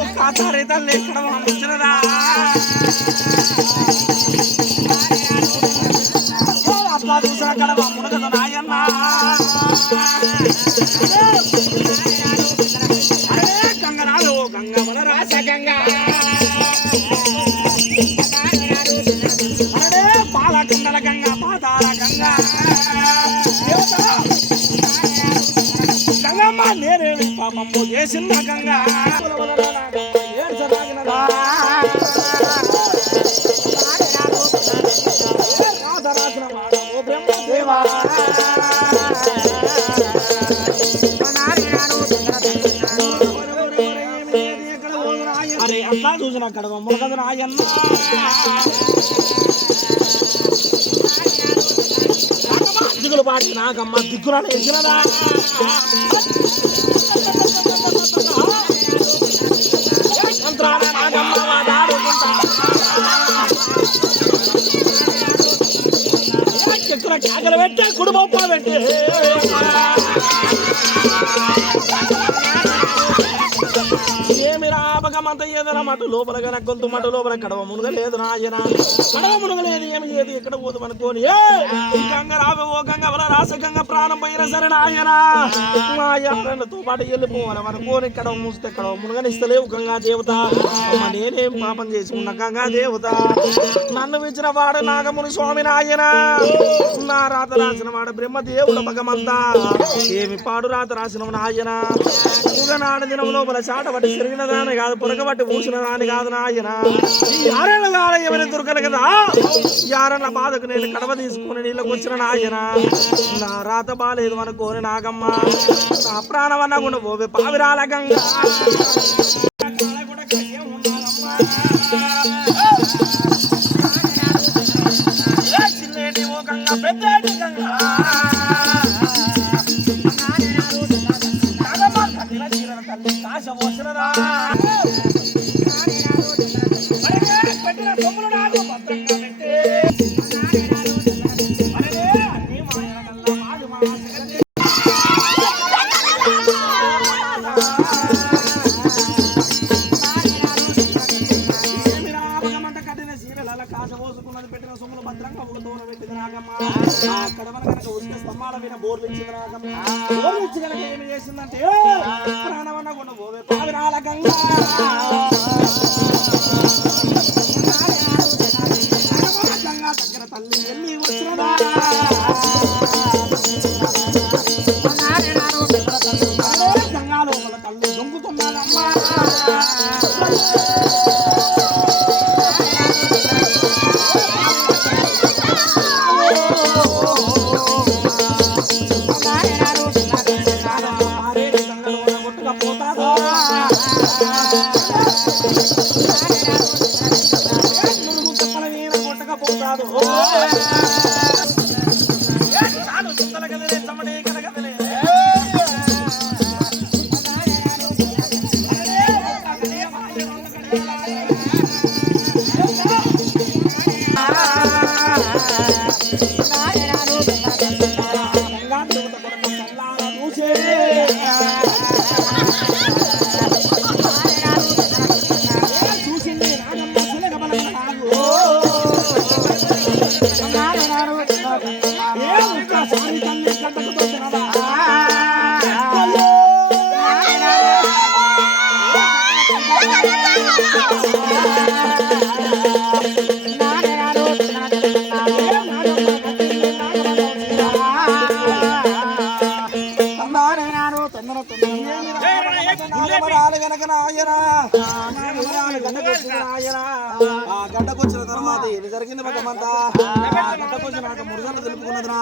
ఒక్కసారి తల్లి ఎక్కడ వచ్చినదా అట్లా చూసిన అక్కడ మునగదు నాయన్న గంగరాలు గంగమల రాస గంగా పాలకుండల గంగా పాతాల గంగా గంగమ్మ నేనేమి పాపమ్ము చేసిన గంగా రాధరాసిన వాడము బ్రహ్మదేవా అరే అట్లా చూసిన అక్కడ మునగదు నాయన్న దిగులు పాటి నాకమ్మ దిక్కులను వేసినదా చెక్కుల కేకలు పెట్టే కుటుంబం పెట్టి ఏమి రాబకమంత ఏదైనా మటు లోపల గొంతు మటు లోపల కడవ మునగలేదు నాయన కడవ మునగలేదు ఏమి లేదు ఎక్కడ పోదు అనుకోని గంగ రాబో గంగ వల రాస గంగ ప్రాణం పోయిన సరే నాయన మా ఎవరితో పాటు వెళ్ళిపోవాలి అనుకోని కడవ మూస్తే కడవ మునగనిస్తలేవు గంగా దేవత నేనేం పాపం చేసుకున్నా గంగా దేవత నన్ను ఇచ్చిన వాడు నాగముని స్వామి నాయన నా రాత రాసిన వాడు బ్రహ్మదేవుడు భగమంతా ఏమి పాడు రాత రాసిన నాయన యుగనాడు దినం లోపల చాటబట్టి తిరిగిన దాని కాదు పొరగబట్టి పూసిన దాని కాదు నాయన ఈ యారన్న కాల ఎవరి దొరకలు కదా యారన్న బాధకు నేను కడవ తీసుకుని నీళ్ళకి వచ్చిన నాయన నా రాత బాలేదు అనుకోని నాగమ్మ నా ప్రాణం అన్నకుండా పోవే పావిరాల గంగ చిన్నేటి ఓ గంగ పెద్దటి గంగ పెట్టిన సొమ్ములు నాకు భద్రంగా పెట్టే కట్టిన సీరల కాశ పోసుకున్నది పెట్టిన సొమ్ములు భద్రంగా ఉడుతూన పెట్టింది నాగమ్మ అక్కడ కనుక ఉసుక స్తంభాల మీద బోర్లు ఇచ్చింది నాగమ్మ బోర్లు ఇచ్చి కనుక ఏమి చేసిందంటే ప్రాణమన్న కూడా పోవే పావిరాల గంగా గంగా దగ్గర తల్లి వెళ్ళి వచ్చినదా గంగా లోపల తల్లి దొంగుతున్నదమ్మా కొట్టకపోతాడు గడ్డకొచ్చిన తర్వాత ఏమి జరిగింది భగవంతా గడ్డకొచ్చి నాకు మురుగలు తెలుపుకున్నది.